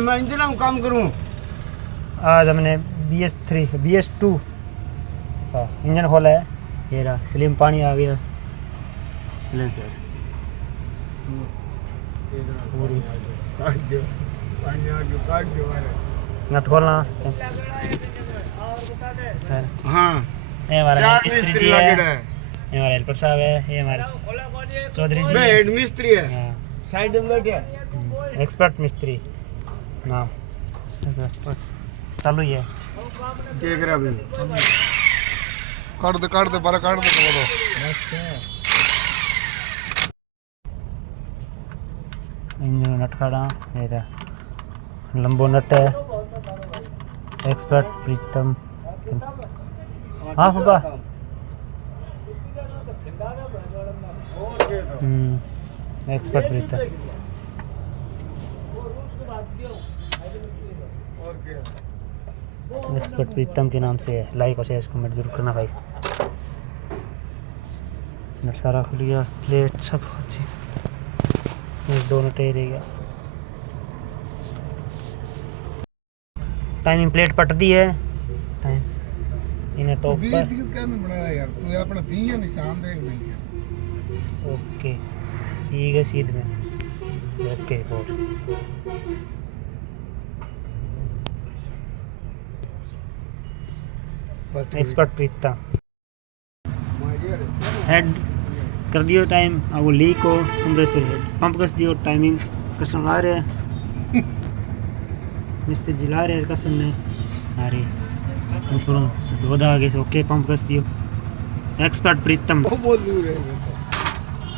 मैं इंजन में काम करूं। आज हमने BS2 का इंजन खोला है। ये रहा, स्लिम पानी आ गया। सर पूरी नट खोलना। हाँ, ये हमारा चार मिस्त्री मिस्त्री जी है, लगे है। ये हमारे हेल्पर साहब है, ये हमारे चौधरी जी मैं है। हेड मिस्त्री है, हाँ, साइड में बैठे। एक्सपर्ट मिस्त्री नाम चालू ही है। देख रहा भाई, काट दे बारह काट दे तो इंजन नट खड़ा मेरा लंबो नट है। एक्सपर्ट प्रीतम। हाँ पापा। एक्सपर्ट प्रीतम। एक्सपर्ट प्रीतम के नाम से है। लाइक और शेयर कमेंट जरूर करना भाई। नट सारा खुल गया, प्लेट सब अच्छी, दोनों टे रह गया। टाइमिंग प्लेट पट दी है। टाइम इन्हें टॉप पर क्या नहीं बनाया यार तू अपना 20 निशान देख नहीं है। ओके ठीक है सीध में। Okay report expert Preeta head कर दियो टाइम। अब वो लीक हो कंप्रेसर हेड पंप कस दियो। टाइमिंग कस्टम आ रहे हैं, मिस्त्री जिला रहे हैं कस्टम में आ रहे ऊपर दो आगे से। ओके पंप कस दियो। एक्सपर्ट प्रीतम।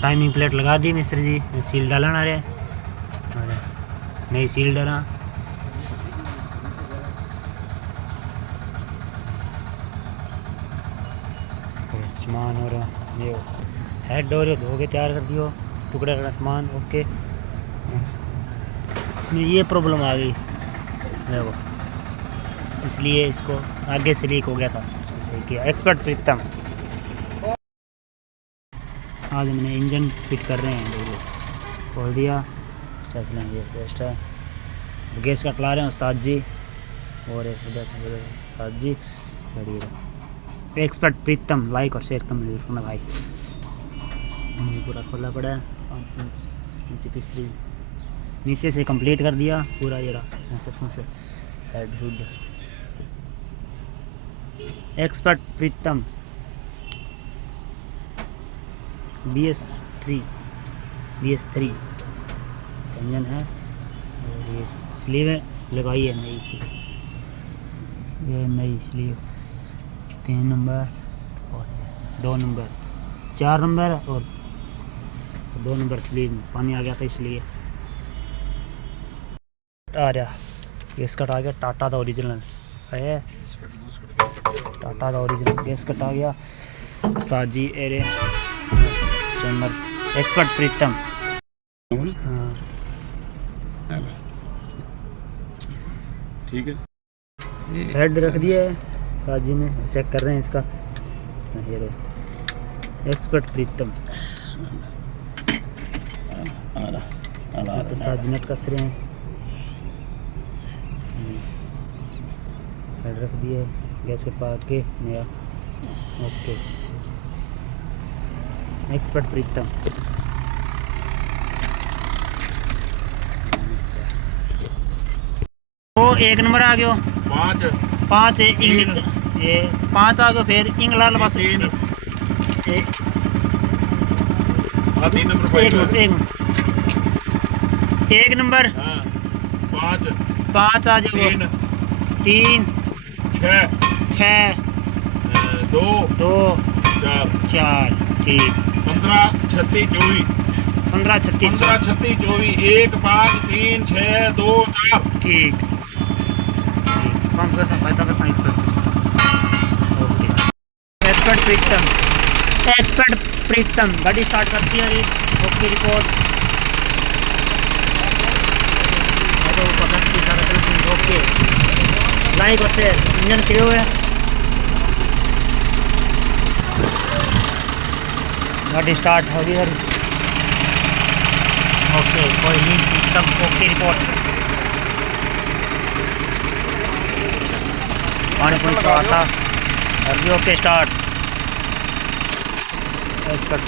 टाइमिंग प्लेट लगा दी मिस्त्री जी। सील डालना आ रहे नई सील डाला। सामान और ये हेड और धो के तैयार कर दियो। टुकड़ा का सामान ओके। इसमें ये प्रॉब्लम आ गई देखो, इसलिए इसको आगे से लीक हो गया था, इसको सही किया। एक्सपर्ट प्रीतम। आज हमने इंजन फिट कर रहे हैं। देखो खोल दिया, ये बेस्ट है। गैस का टला रहे हैं उस्ताद जी और एक उधर से उस्ताद जी। एक्सपर्ट प्रीतम। लाइक और शेयर कमेंट जरूर करना भाई। ये पूरा खोला पड़ा है। नीचे पिछली नीचे से कंप्लीट कर दिया पूरा। ये रहा सबसे से हेड हुड। एक्सपर्ट प्रीतम BS3 इंजन है। और ये स्लीव है लगाई है नई, ये नई स्लीव 3 नंबर और 2 नंबर 4 नंबर और 2 नंबर स्लीव में पानी आ गया था इसलिए आ रहा। गैस कट आ गया। टाटा का ओरिजिनल है, टाटा का ओरिजिनल गैस कट आ गया। उस्ताद जी एरे चैम्बर। एक्सपर्ट प्रीतम। हाँ ठीक है। हेड रख दिया है उस्ताद जी ने, चेक कर रहे हैं इसका। ये एक्सपर्ट प्रीतम। उस्ताद जी नट कस रहे हैं। हेड रख दिए गैस कट पा के नया। ओके एक्सपर्ट प्रीतम। तो 1 नंबर आ गयो। 5 इंग्लिश ये 5 आ गयो। फिर इंग्लैंड पास 3 नंबर 1 नंबर 5 आ जाओ। 3 6 2 4 ठीक। 15 36 24 15 36 36 24 1 5 3 6 2 4 ठीक। पंप का सफाई का साइन कर। ओके एक्सपर्ट प्रीतम। एक्सपर्ट प्रीतम गाड़ी स्टार्ट करती है। Okay report okay. लाइक और शेयर। इंजन क्लियर है, गाड़ी स्टार्ट हो गई है। ओके कोई लिंक सब ओके रिपोर्ट। पानी पूरी पा था कर दियो ओके स्टार्ट। कट